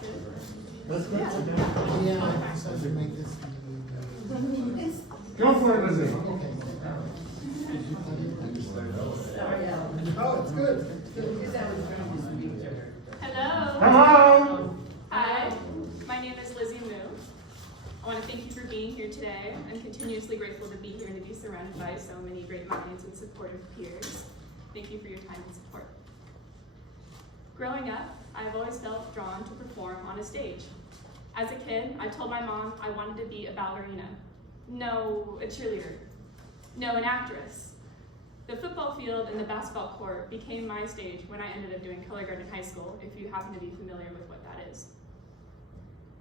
That's good. Yeah, I decided to make this. Go for it, Lizzie. Okay. Oh, it's good. Hello. Hello. Hi. My name is Lizzie Moo. I want to thank you for being here today. I'm continuously grateful to be here and to be surrounded by so many great minds and supportive peers. Thank you for your time and support. Growing up, I've always felt drawn to perform on a stage. As a kid, I told my mom I wanted to be a ballerina. No, a cheerleader. No, an actress. The football field and the basketball court became my stage when I ended up doing color guard in high school, if you happen to be familiar with what that is.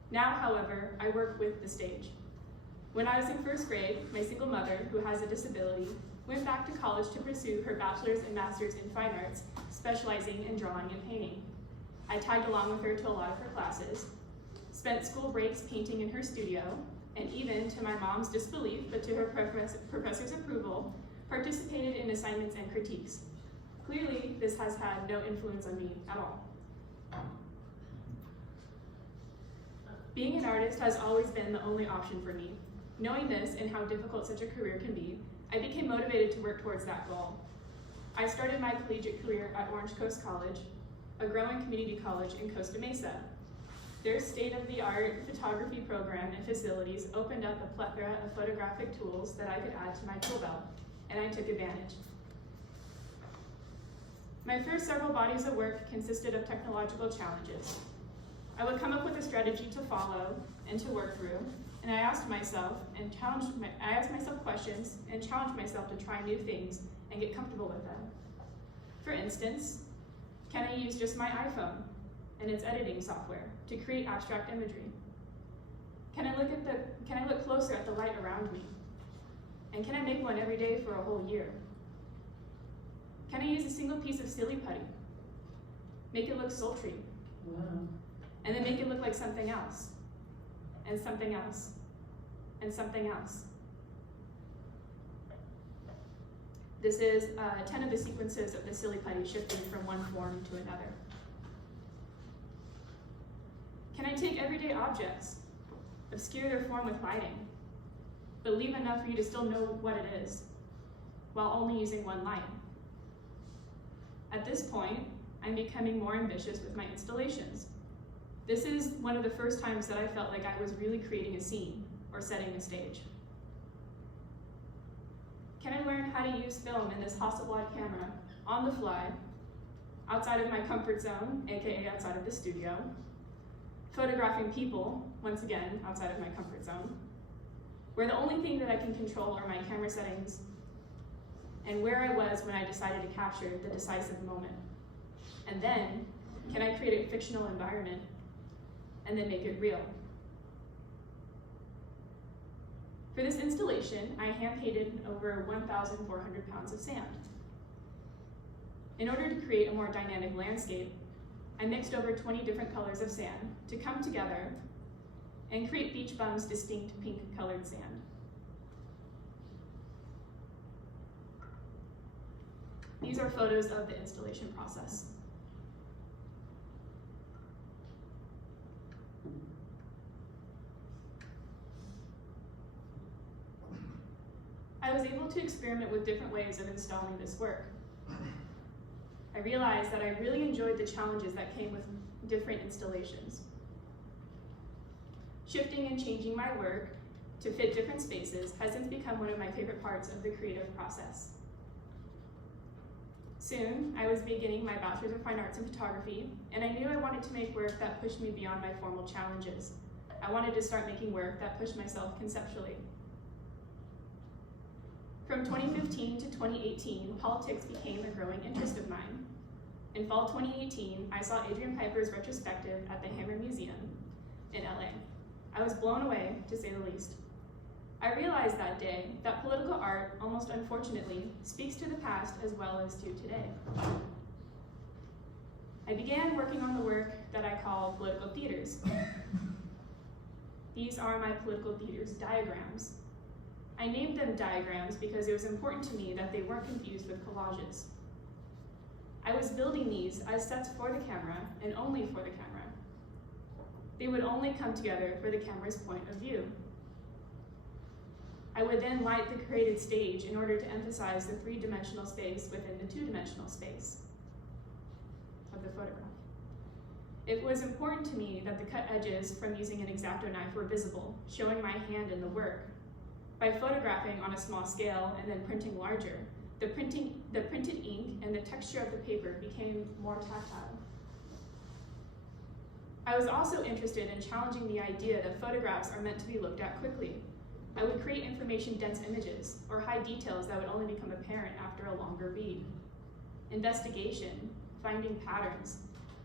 Now, however, I work with the stage. When I was in first grade, my single mother, who has a disability, went back to college to pursue her bachelor's and master's in fine arts, specializing in drawing and painting. I tagged along with her to a lot of her classes, spent school breaks painting in her studio, and even, to my mom's disbelief, but to her professor's approval, participated in assignments and critiques. Clearly, this has had no influence on me at all. Being an artist has always been the only option for me. Knowing this and how difficult such a career can be, I became motivated to work towards that goal. I started my collegiate career at Orange Coast College, a growing community college in Costa Mesa. Their state-of-the-art photography program and facilities opened up a plethora of photographic tools that I could add to my tool belt, and I took advantage. My first several bodies of work consisted of technological challenges. I would come up with a strategy to follow and to work through, and I asked myself questions and challenged myself to try new things and get comfortable with them. For instance, can I use just my iPhone and its editing software to create abstract imagery? Can I look closer at the light around me? And can I make one every day for a whole year? Can I use a single piece of silly putty, make it look sultry, and then make it look like something else, and something else, and something else? This is 10 of the sequences of the silly putty shifting from one form to another. Can I take everyday objects, obscure their form with lighting, but leave enough for you to still know what it is, while only using one light? At this point, I'm becoming more ambitious with my installations. This is one of the first times that I felt like I was really creating a scene or setting a stage. Can I learn how to use film in this Hasselblad camera on the fly, outside of my comfort zone, aka outside of the studio, photographing people, once again, outside of my comfort zone, where the only thing that I can control are my camera settings and where I was when I decided to capture the decisive moment. And then, can I create a fictional environment and then make it real? For this installation, I hand-painted over 1,400 pounds of sand. In order to create a more dynamic landscape, I mixed over 20 different colors of sand to come together and create Beach Bum's distinct pink-colored sand. These are photos of the installation process. I was able to experiment with different ways of installing this work. I realized that I really enjoyed the challenges that came with different installations. Shifting and changing my work to fit different spaces has since become one of my favorite parts of the creative process. Soon, I was beginning my Bachelor's of Fine Arts in Photography, and I knew I wanted to make work that pushed me beyond my formal challenges. I wanted to start making work that pushed myself conceptually. From 2015 to 2018, politics became a growing interest of mine. In fall 2018, I saw Adrian Piper's retrospective at the Hammer Museum in LA. I was blown away, to say the least. I realized that day that political art, almost unfortunately, speaks to the past as well as to today. I began working on the work that I call political theaters. These are my political theaters diagrams. I named them diagrams because it was important to me that they weren't confused with collages. I was building these as sets for the camera and only for the camera. They would only come together for the camera's point of view. I would then light the created stage in order to emphasize the three-dimensional space within the two-dimensional space of the photograph. It was important to me that the cut edges from using an X-Acto knife were visible, showing my hand in the work. By photographing on a small scale and then printing larger, the printed ink and the texture of the paper became more tactile. I was also interested in challenging the idea that photographs are meant to be looked at quickly. I would create information-dense images or hide details that would only become apparent after a longer read. Investigation, finding patterns,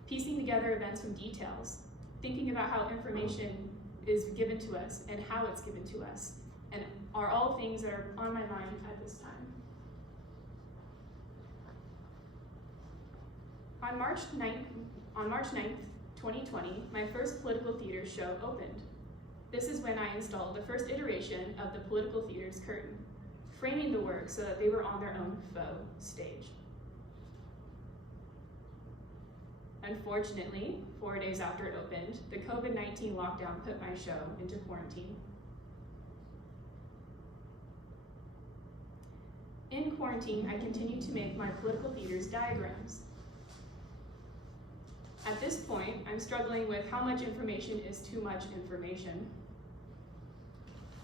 piecing together events from details, thinking about how information is given to us and how it's given to us, and are all things that are on my mind at this time. On March 9th, 2020, my first political theater show opened. This is when I installed the first iteration of the political theater's curtain, framing the work so that they were on their own faux stage. Unfortunately, 4 days after it opened, the COVID-19 lockdown put my show into quarantine. In quarantine, I continued to make my political theater's diagrams. At this point, I'm struggling with how much information is too much information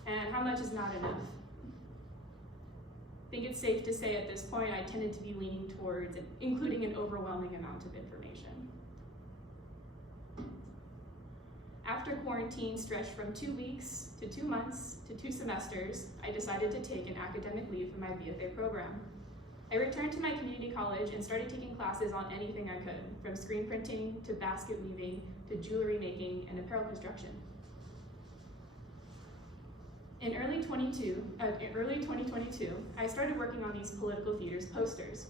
and how much is not enough. I think it's safe to say at this point I tended to be leaning towards including an overwhelming amount of information. After quarantine stretched from 2 weeks to 2 months to 2 semesters, I decided to take an academic leave from my BFA program. I returned to my community college and started taking classes on anything I could, from screen printing to basket weaving to jewelry making and apparel construction. In early 2022, I started working on these political theaters posters.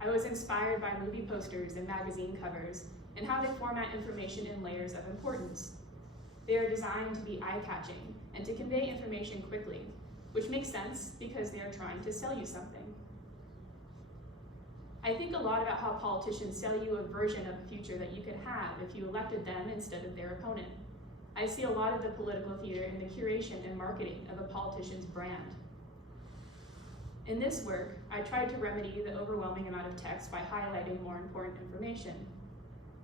I was inspired by movie posters and magazine covers and how they format information in layers of importance. They are designed to be eye-catching and to convey information quickly, which makes sense because they are trying to sell you something. I think a lot about how politicians sell you a version of a future that you could have if you elected them instead of their opponent. I see a lot of the political theater in the curation and marketing of a politician's brand. In this work, I tried to remedy the overwhelming amount of text by highlighting more important information.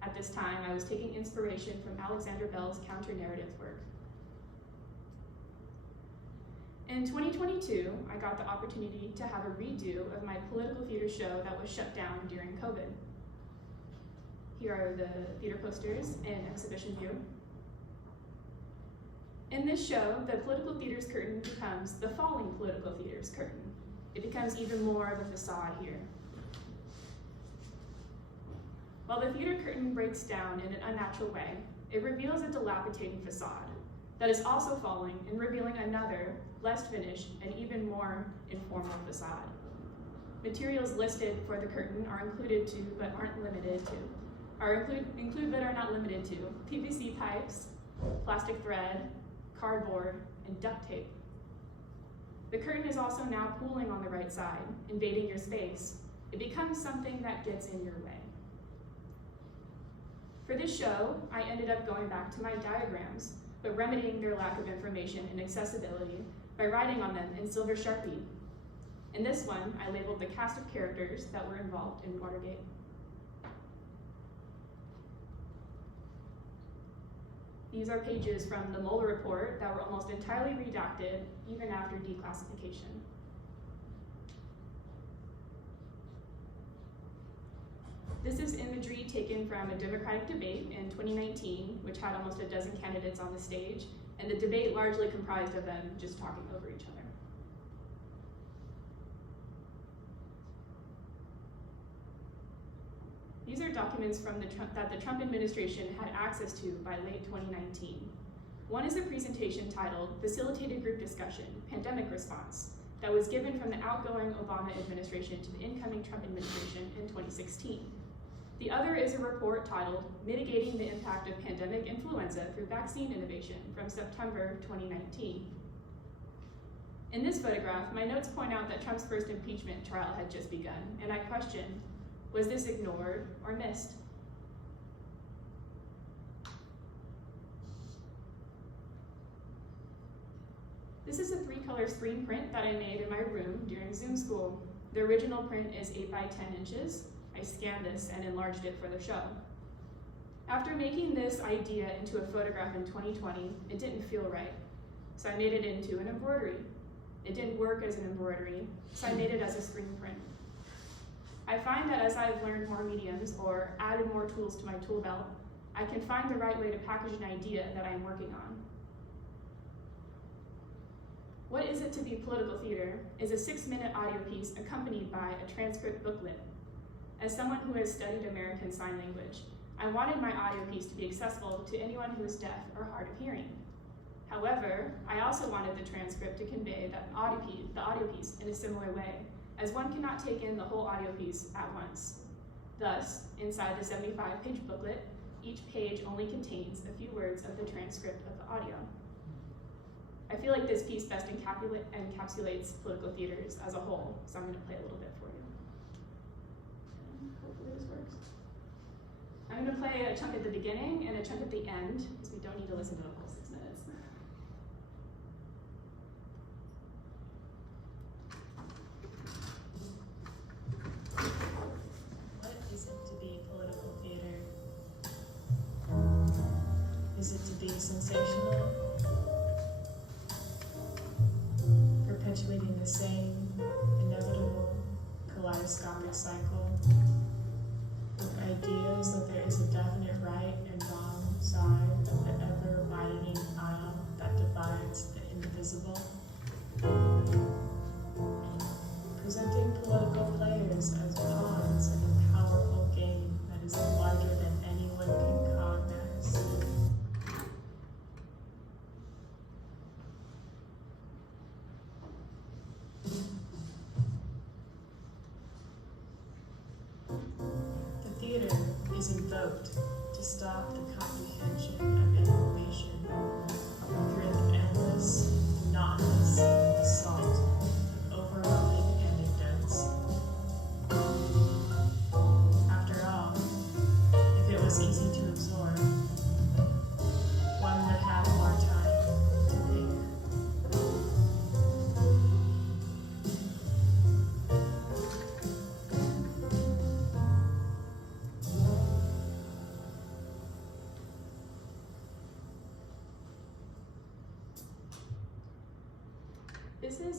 At this time, I was taking inspiration from Alexander Bell's counter-narrative work. In 2022, I got the opportunity to have a redo of my political theater show that was shut down during COVID. Here are the theater posters in exhibition view. In this show, the political theater's curtain becomes the falling political theater's curtain. It becomes even more of a facade here. While the theater curtain breaks down in an unnatural way, it reveals a dilapidated facade that is also falling and revealing another, less finished, and even more informal facade. Materials listed for the curtain are included to, but aren't limited to, include but are not limited to PVC pipes, plastic thread, cardboard, and duct tape. The curtain is also now pooling on the right side, invading your space. It becomes something that gets in your way. For this show, I ended up going back to my diagrams, but remedying their lack of information and accessibility by writing on them in silver Sharpie. In this one, I labeled the cast of characters that were involved in Watergate. These are pages from the Mueller report that were almost entirely redacted, even after declassification. This is imagery taken from a Democratic debate in 2019, which had almost a dozen candidates on the stage, and the debate largely comprised of them just talking over each other. These are documents from that the Trump administration had access to by late 2019. One is a presentation titled Facilitated Group Discussion, Pandemic Response, that was given from the outgoing Obama administration to the incoming Trump administration in 2016. The other is a report titled Mitigating the Impact of Pandemic Influenza Through Vaccine Innovation from September 2019. In this photograph, my notes point out that Trump's first impeachment trial had just begun, and I question, was this ignored or missed? This is a 3-color screen print that I made in my room during Zoom school. The original print is 8 by 10 inches. I scanned this and enlarged it for the show. After making this idea into a photograph in 2020, it didn't feel right. So I made it into an embroidery. It didn't work as an embroidery, so I made it as a screen print. I find that as I've learned more mediums or added more tools to my tool belt, I can find the right way to package an idea that I'm working on. What Is It to Be Political Theater is a 6-minute audio piece accompanied by a transcript booklet. As someone who has studied American Sign Language, I wanted my audio piece to be accessible to anyone who is deaf or hard of hearing. However, I also wanted the transcript to convey the audio piece in a similar way, as one cannot take in the whole audio piece at once. Thus, inside the 75-page booklet, each page only contains a few words of the transcript of the audio. I feel like this piece best encapsulates political theaters as a whole, so I'm going to play a little bit for you. Hopefully this works. I'm going to play a chunk at the beginning and a chunk at the end, because we don't need to listen to the whole 6 minutes. What is it to be political theater? Is it to be sensational? Perpetuating the same inevitable kaleidoscopic cycle with ideas that there is a definite right and wrong side of the ever-widening aisle that divides the indivisible? Presenting political players as pawns in a powerful game that is larger than anyone can cognize. The theater is invoked to stop the comprehension of information through an endless, monotonous assault of overwhelming anecdotes. After all, if it was easy to absorb, one would have more time to think.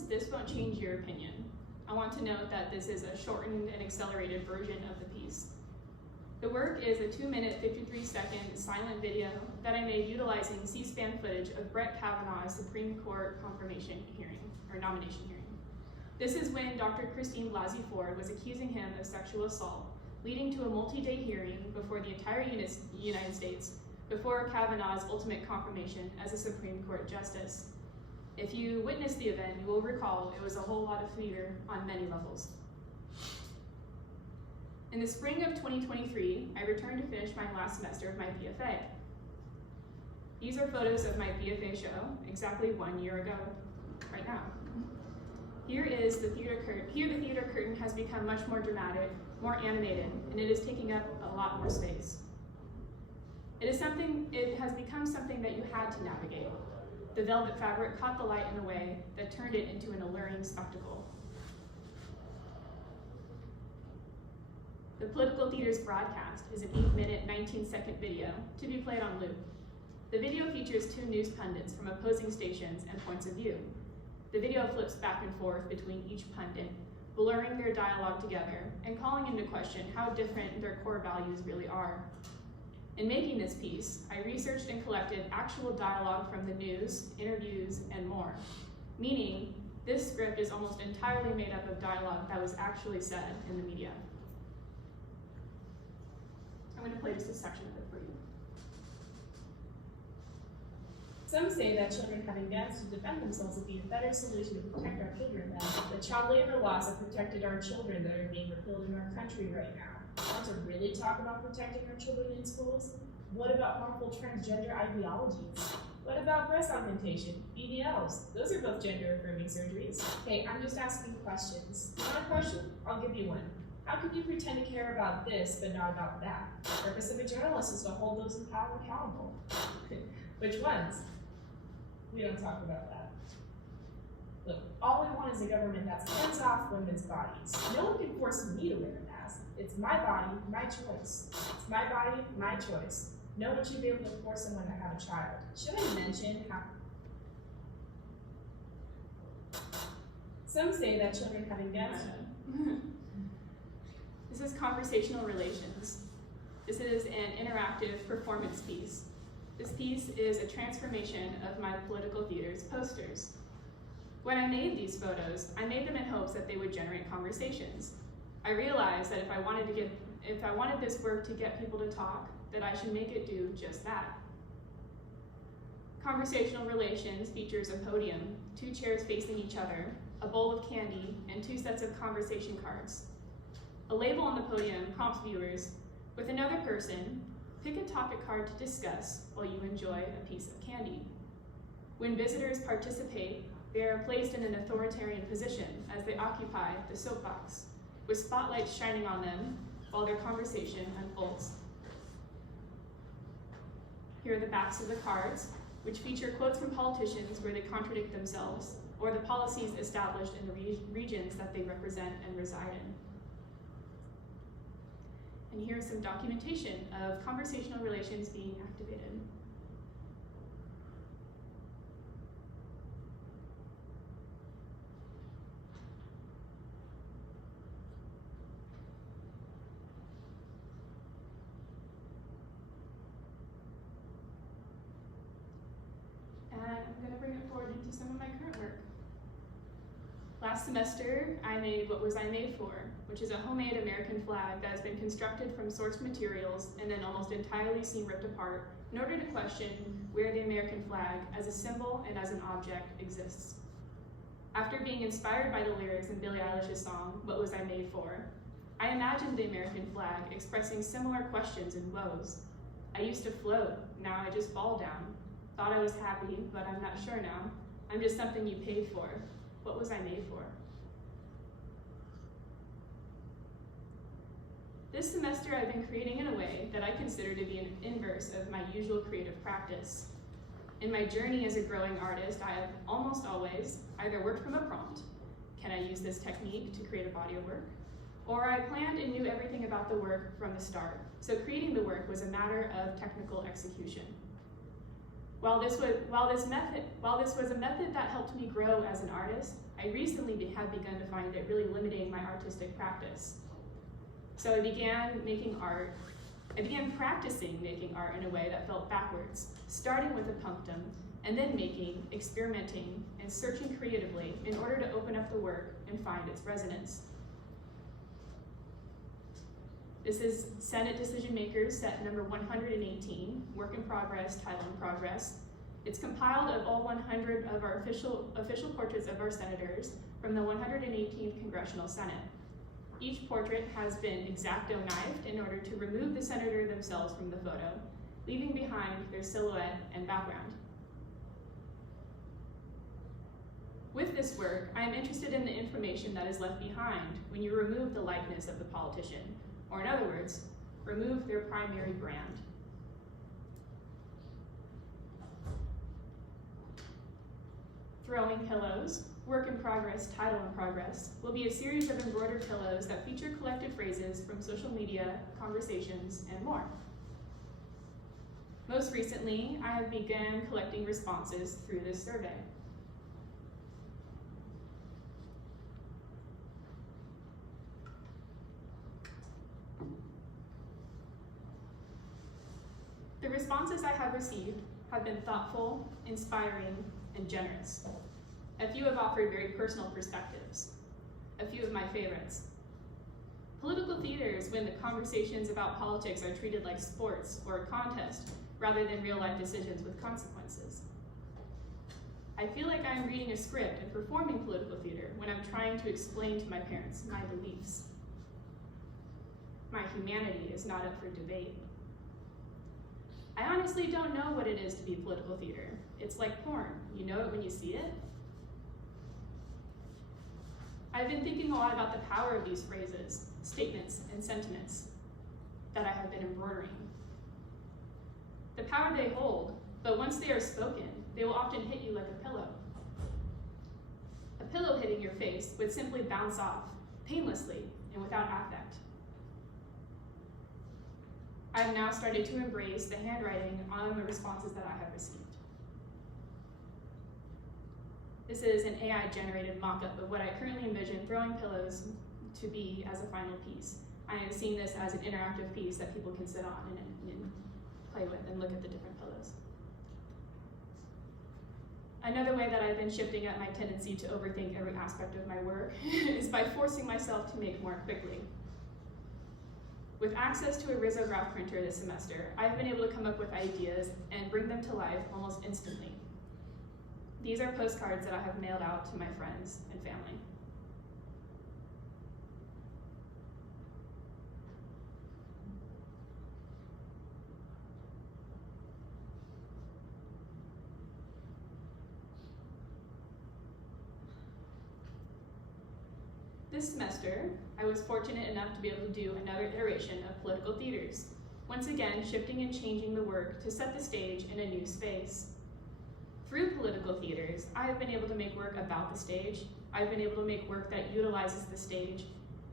This won't change your opinion. I want to note that this is a shortened and accelerated version of the piece. The work is a 2-minute, 53-second silent video that I made utilizing C-SPAN footage of Brett Kavanaugh's Supreme Court confirmation hearing, or nomination hearing. This is when Dr. Christine Blasey Ford was accusing him of sexual assault, leading to a multi-day hearing before the entire United States, before Kavanaugh's ultimate confirmation as a Supreme Court justice. If you witnessed the event, you will recall it was a whole lot of theater on many levels. In the spring of 2023, I returned to finish my last semester of my BFA. These are photos of my BFA show, exactly 1 year ago, right now. Here is the theater curtain. Here the theater curtain has become much more dramatic, more animated, and it is taking up a lot more space. It has become something that you had to navigate. The velvet fabric caught the light in a way that turned it into an alluring spectacle. The Political Theater's broadcast is an 8-minute, 19-second video to be played on loop. The video features 2 news pundits from opposing stations and points of view. The video flips back and forth between each pundit, blurring their dialogue together and calling into question how different their core values really are. In making this piece, I researched and collected actual dialogue from the news, interviews, and more, meaning this script is almost entirely made up of dialogue that was actually said in the media. I'm going to play just a section of it for you. Some say that children having guns to defend themselves would be a better solution to protect our children than the child labor laws that protected our children that are being repealed in our country right now. Want to really talk about protecting our children in schools? What about harmful transgender ideologies? What about breast augmentation, BBLs? Those are both gender-affirming surgeries. Hey, I'm just asking questions. You want a question? I'll give you one. How can you pretend to care about this but not about that? The purpose of a journalist is to hold those in power accountable. Which ones? We don't talk about that. Look, all we want is a government that's hands off women's bodies. No one can force me to wear a mask. It's my body, my choice. It's my body, my choice. No one should be able to force someone to have a child. Should I mention how some say that children having guns? This is conversational relations. This is an interactive performance piece. This piece is a transformation of my political theater's posters. When I made these photos, I made them in hopes that they would generate conversations. I realized that if I wanted this work to get people to talk, that I should make it do just that. Conversational relations features a podium, 2 chairs facing each other, a bowl of candy, and 2 sets of conversation cards. A label on the podium prompts viewers, with another person, pick a topic card to discuss while you enjoy a piece of candy. When visitors participate, they are placed in an authoritarian position as they occupy the soapbox, with spotlights shining on them while their conversation unfolds. Here are the backs of the cards, which feature quotes from politicians where they contradict themselves, or the policies established in the regions that they represent and reside in. And here's some documentation of conversational relations being activated. And I'm going to bring it forward into some of my current work. Last semester, I made What Was I Made For?, which is a homemade American flag that has been constructed from sourced materials and then almost entirely seen ripped apart in order to question where the American flag as a symbol and as an object exists. After being inspired by the lyrics in Billie Eilish's song, What Was I Made For?, I imagined the American flag expressing similar questions and woes. I used to float, now I just fall down. Thought I was happy, but I'm not sure now. I'm just something you paid for. What was I made for? This semester I've been creating in a way that I consider to be an inverse of my usual creative practice. In my journey as a growing artist, I have almost always either worked from a prompt, can I use this technique to create a body of work? Or I planned and knew everything about the work from the start, so creating the work was a matter of technical execution. While this was a method that helped me grow as an artist, I recently have begun to find it really limiting my artistic practice. So I began practicing making art in a way that felt backwards, starting with a punctum, and then making, experimenting, and searching creatively in order to open up the work and find its resonance. This is Senate Decision Makers, set number 118, Work in Progress, Title in Progress. It's compiled of all 100 of our official portraits of our senators from the 118th Congressional Senate. Each portrait has been X-Acto knifed in order to remove the senator themselves from the photo, leaving behind their silhouette and background. With this work, I am interested in the information that is left behind when you remove the likeness of the politician, or in other words, remove their primary brand. Throwing Pillows, Work in Progress, Title in Progress, will be a series of embroidered pillows that feature collected phrases from social media, conversations, and more. Most recently, I have begun collecting responses through this survey. The responses I have received have been thoughtful, inspiring, and generous. A few have offered very personal perspectives. A few of my favorites. Political theater is when the conversations about politics are treated like sports or a contest rather than real-life decisions with consequences. I feel like I'm reading a script and performing political theater when I'm trying to explain to my parents my beliefs. My humanity is not up for debate. I honestly don't know what it is to be political theater. It's like porn. You know it when you see it. I've been thinking a lot about the power of these phrases, statements, and sentiments that I have been embroidering. The power they hold, but once they are spoken, they will often hit you like a pillow. A pillow hitting your face would simply bounce off, painlessly and without affect. I have now started to embrace the handwriting on the responses that I have received. This is an AI-generated mock-up of what I currently envision throwing pillows to be as a final piece. I am seeing this as an interactive piece that people can sit on and play with and look at the different pillows. Another way that I've been shifting up my tendency to overthink every aspect of my work is by forcing myself to make more quickly. With access to a risograph printer this semester, I've been able to come up with ideas and bring them to life almost instantly. These are postcards that I have mailed out to my friends and family. This semester, I was fortunate enough to be able to do another iteration of political theaters, once again shifting and changing the work to set the stage in a new space. Through political theaters, I have been able to make work about the stage, I've been able to make work that utilizes the stage,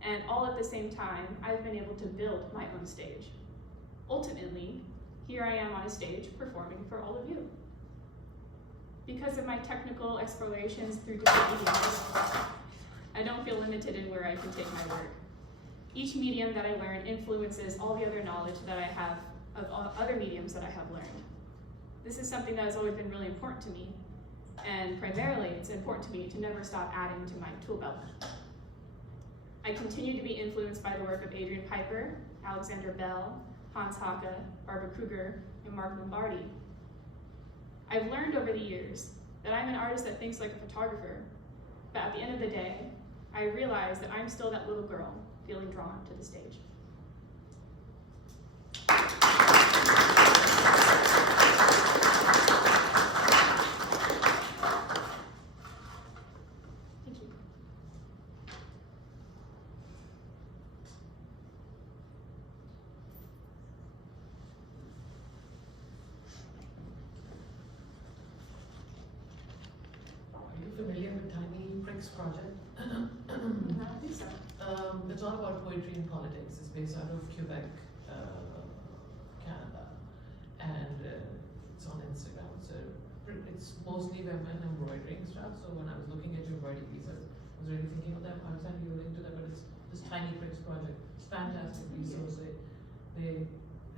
and all at the same time, I've been able to build my own stage. Ultimately, here I am on a stage performing for all of you. Because of my technical explorations through different mediums, I don't feel limited in where I can take my work. Each medium that I learn influences all the other knowledge that I have of all other mediums that I have learned. This is something that has always been really important to me, and primarily it's important to me to never stop adding to my tool belt. I continue to be influenced by the work of Adrian Piper, Alexander Bell, Hans Hake, Barbara Kruger, and Mark Lombardi. I've learned over the years that I'm an artist that thinks like a photographer, but at the end of the day, I realize that I'm still that little girl feeling drawn to the stage. Thank you. Are you familiar with Tiny Bricks Project? I don't think so. It's all about poetry and politics. It's based out of Quebec, Canada, and it's on Instagram. It's mostly women embroidering stuff. So when I was looking at your embroidery piece, I was really thinking of them. I was sending you a link to that, but it's this Tiny Bricks Project. It's fantastic resource. They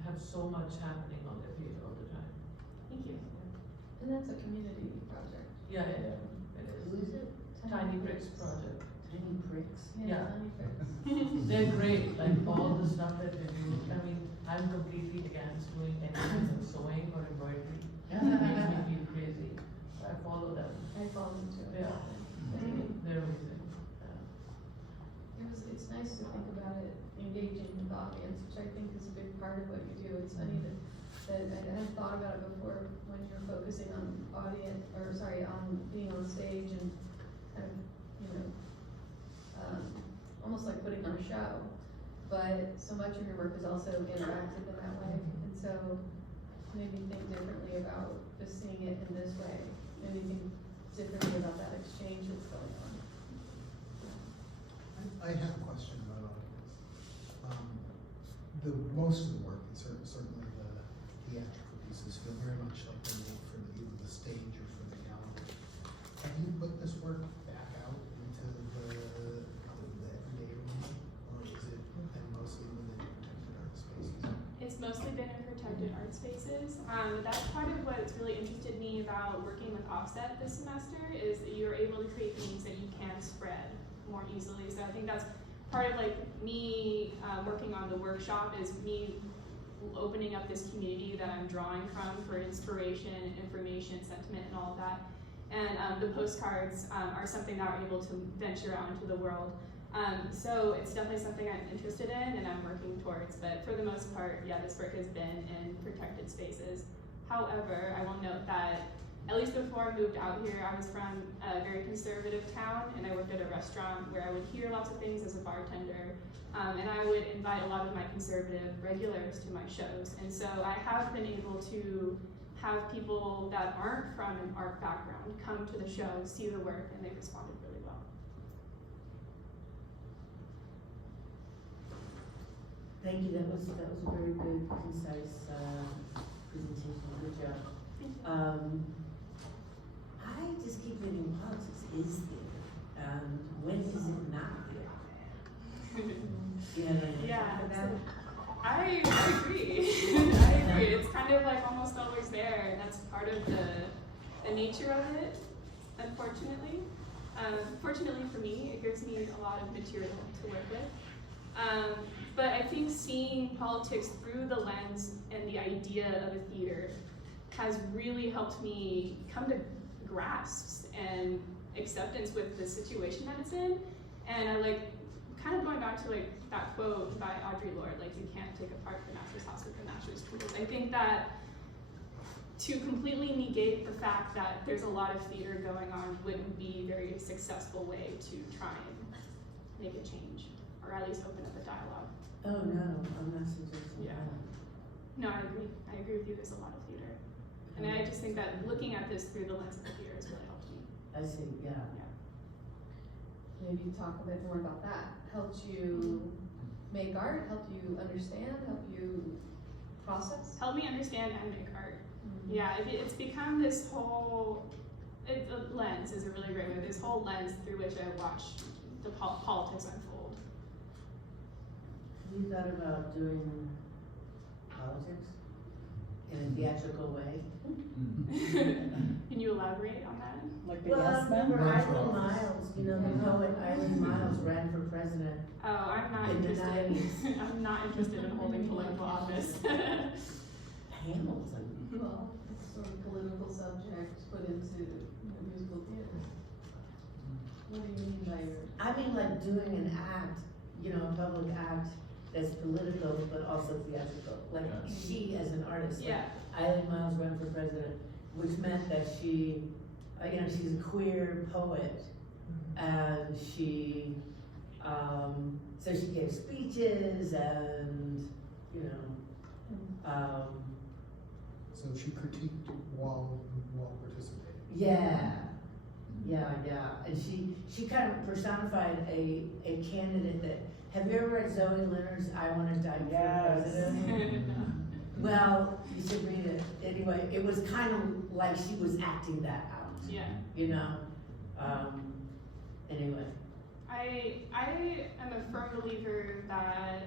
have so much happening on their page all the time. Thank you. And that's a community project. Yeah, it is. Who is it? Tiny Bricks Project. Tiny Bricks? Yeah. Tiny Bricks. They're great, like all the stuff that they do. I mean, I'm completely against doing anything like sewing or embroidery. It makes me feel crazy. I follow them. I follow them too. Yeah. They're amazing. It's nice to think about it engaging with the audience, which I think is a big part of what you do. It's funny that I hadn't thought about it before when you're focusing on on being on stage and kind of, almost like putting on a show. But so much of your work is also interactive in that way. And so maybe think differently about just seeing it in this way. Maybe think differently about that exchange that's going on. I have a question about most of the work, and certainly the theatrical pieces, feel very much like they're made for either the stage or for the gallery. Have you put this work back out into the everyday room, or is it then mostly within protected art spaces? It's mostly been in protected art spaces. That's part of what's really interested me about working with Offset this semester is that you're able to create things that you can spread more easily. So I think that's part of like me working on the workshop is me opening up this community that I'm drawing from for inspiration, information, sentiment, and all of that. And the postcards are something that are able to venture out into the world. So it's definitely something I'm interested in and I'm working towards, but for the most part, yeah, this work has been in protected spaces. However, I will note that at least before I moved out here, I was from a very conservative town and I worked at a restaurant where I would hear lots of things as a bartender, and I would invite a lot of my conservative regulars to my shows. And so I have been able to have people that aren't from an art background come to the show, see the work, and they responded really well. Thank you, that was a very good, concise, presentation, good job. Thank you. I just keep thinking politics is theater, when is it not theater? Yeah, For that? I agree. I agree. It's kind of like almost always there, and that's part of the nature of it, unfortunately. Fortunately for me, it gives me a lot of material to work with. But I think seeing politics through the lens and the idea of a theater has really helped me come to grasps and acceptance with the situation that it's in. And I like, kind of going back to like that quote by Audre Lorde, like you can't take apart the master's house with the master's tools. I think that to completely negate the fact that there's a lot of theater going on wouldn't be a very successful way to try and make a change, or at least open up a dialogue. Oh, no, I'm not suggesting Yeah. that. No, I agree. I agree with you, there's a lot of theater. And I just think that looking at this through the lens of the theater has really helped me. I see, yeah. Maybe talk a bit more about that. Helped you make art, helped you understand, helped you process? Help me understand and make art. Yeah, it's become this whole, lens is a really great way, this whole lens through which I watch the politics unfold. Have you thought about doing politics in a theatrical way? Can you elaborate on that? Like the Well, Yes Men? remember Run for Eileen office. Miles, you know, the poet Eileen Miles ran for president. Oh, I'm not In the interested. 90s. I'm not interested in holding political office. Hamilton. Well, it's sort of political subject put into musical theater. What do you mean by your? I mean, like doing an act, you know, a public act that's political but also theatrical. Like Yeah. she as an artist. Like Yeah. Eileen Miles ran for president, which meant that she, you know, she's a queer poet, and she, so she gave speeches and, you know, So she critiqued while participating. yeah, and she kind of personified a candidate that, have you ever read Zoe Leonard's I Wanna Die for Yes. President? Well, you should read it. Anyway, it was kind of like she was acting that out, Yeah. you know? Anyway. I am a firm believer that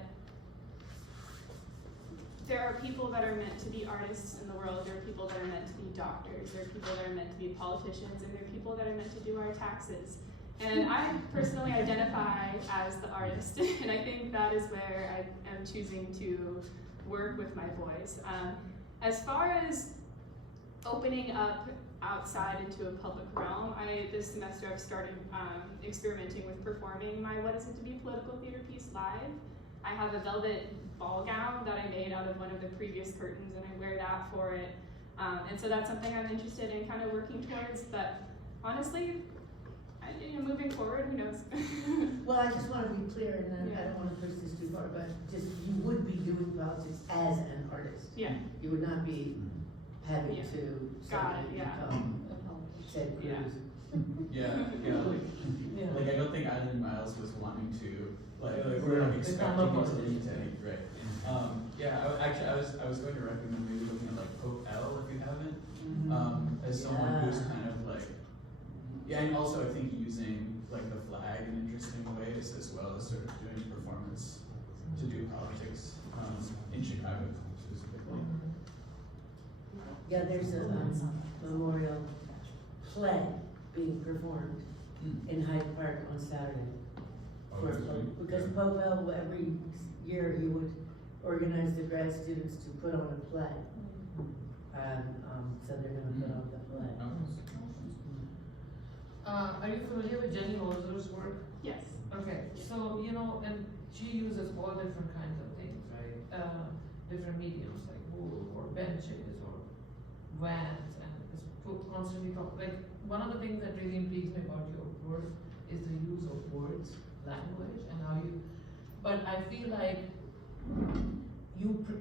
there are people that are meant to be artists in the world, there are people that are meant to be doctors, there are people that are meant to be politicians, and there are people that are meant to do our taxes. And I personally identify as the artist, and I think that is where I am choosing to work with my voice. As far as opening up outside into a public realm, this semester I've started experimenting with performing my What Is It to Be Political Theater piece live. I have a velvet ball gown that I made out of one of the previous curtains, and I wear that for it. And so that's something I'm interested in kind of working towards, but honestly, moving forward, who knows? Well, I just want to be clear, and then I don't want to push this too far, but just, you would be doing politics as an artist. Yeah. You would not be having Yeah. to Got it, suddenly yeah. become A politician? Ted Yeah. Cruz. Like I don't think Eileen Miles was wanting to, we're like expecting Become a it to be politician. Teddy, right? I was going to recommend maybe looking at like Pope L if you haven't, as someone who's Yeah. kind of like, and also I think using like the flag in interesting ways as well as sort of doing performance to do politics, in Chicago specifically. Yeah, there's a memorial play being performed in Hyde Park on Saturday. For Pope, because Pope L, every year he would organize the grad students to put on a play. And, so they're gonna put on the play. Are you familiar with Jenny Holzer's work? Yes. Okay, so, you know, and she uses all different kinds of things, right? Different mediums like wool or benches or vans, and it's constantly like, one of the things that really intrigues me about your work is the use of words, language, and how you, but I feel like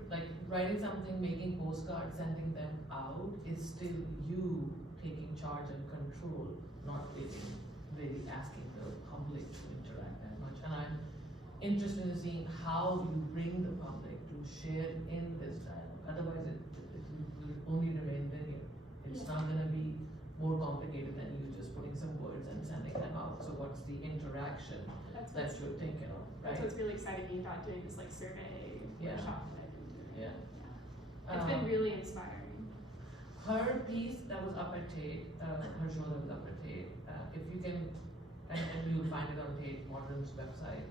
like writing something, making postcards, sending them out is still you taking charge and control, not really asking the public to interact that much. And I'm interested in seeing how you bring the public to share in this dialogue. Otherwise, it will only remain linear. It's not gonna be more complicated than you just putting some words and sending them out. So what's the interaction That's that what's, you're thinking of, that's right? what's really exciting me about doing this like survey Yeah. workshop that I've been doing. Yeah. It's been really inspiring. Her piece that was up at Tate, her show that was up at Tate, if you can, and you'll find it on Tate Modern's website,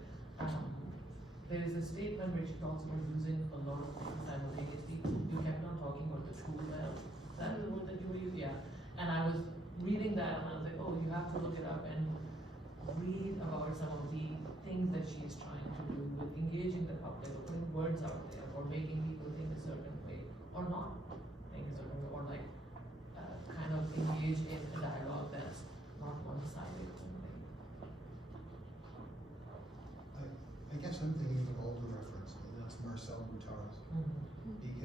there is a statement where she talks about using a lot of things simultaneously. You kept on talking about the tool belt. Is that the word that you were using? Yeah. And I was reading that and I was like, oh, you have to look it up and read about some of the things that she's trying to do with engaging the public, or putting words out there, or making people think a certain way, or not think a certain way, or like kind of engage in a dialogue that's not one-sided only. I guess I'm thinking of an older reference, and that's Marcel Guitars.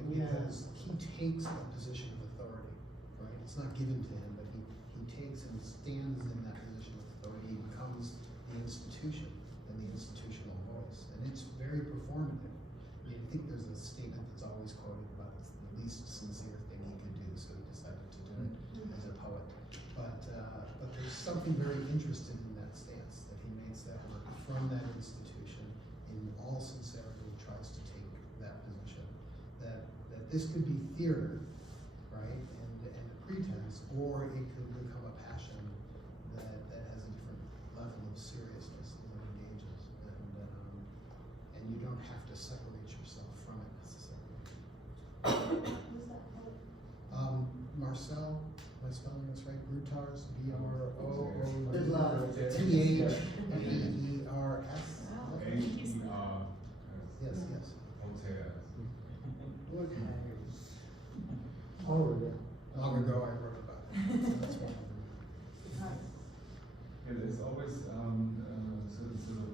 Yeah. Because he takes a position of authority, right? It's not given to him, but he takes and stands in that position of authority. He becomes the institution and the institutional voice. And it's very performative. I mean, I think there's a statement that's always quoted about it's the least sincere thing he could do, so he decided to do it as a poet. But there's something very interesting in that stance, that he makes that work from that institution in all sincerity, tries to take that position. That this could be theater, right, and a pretense, or it could become a passion that has a different level of seriousness as it engages, and you don't have to separate yourself from it necessarily. Who's that poet? Marcel, am I spelling this right? Brutars, Good luck. T-H-E-E-R-S. Wow. Yes, yes. Oh, yeah. Long ago I wrote about it. That's one of them. Yeah, there's always sort of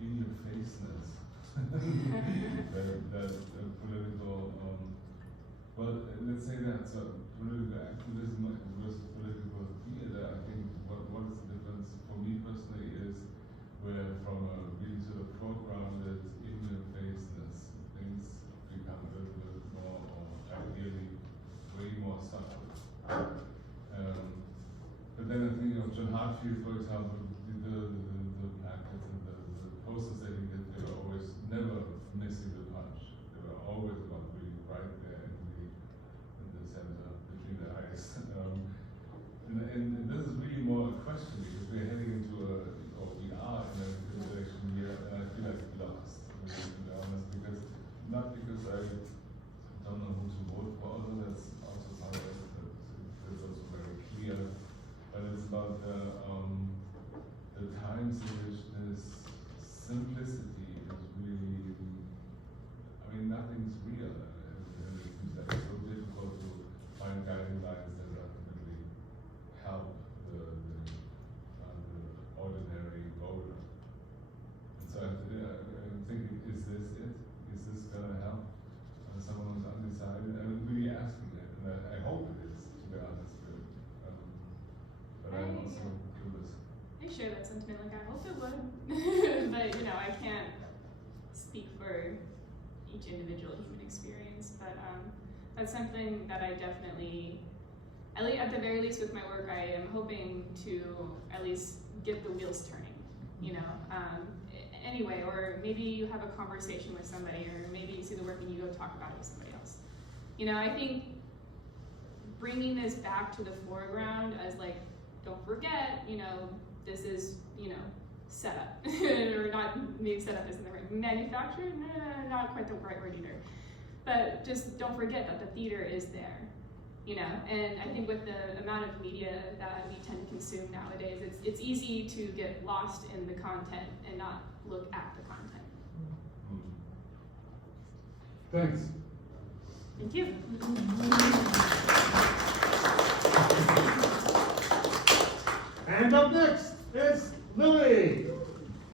in your faceness that political well, let's say that political activism versus political theater. I think what is the difference for me personally is where from a really sort of foregrounded in your faceness things become a little bit more, or ideally way more subtle. But then I'm thinking of John Hartfield, for example, the placards and the posters that he did, they were always never missing the punch. They were always about being right there in the center between the eyes. And this is really more a question, because we're heading into or we are in an election year, and I feel like lost, to be honest, because not because I don't know who to vote for, although that's also part of it, that's also very clear. But it's about the times in which this simplicity is really, I mean, nothing's real, and it seems like it's so difficult to find guiding lines that ultimately help the ordinary voter. And so I'm thinking, is this it? Is this gonna help someone who's undecided? I'm really asking it, and I hope it is, to be honest. But I'm also clueless. I share that sentiment, like I hope it would, but you know, I can't speak for each individual human experience, but that's something that I definitely, at the very least with my work, I am hoping to at least get the wheels turning, you know, anyway, or maybe you have a conversation with somebody, or maybe you see the work and you go talk about it with somebody else. You know, I think bringing this back to the foreground as like, don't forget, you know, this is, you know, setup, or not, maybe setup isn't the right, manufactured, not quite the right word either. But just don't forget that the theater is there, you know, and I think with the amount of media that we tend to consume nowadays, it's easy to get lost in the content and not look at the content. Thanks. Thank you. And up next is Lily.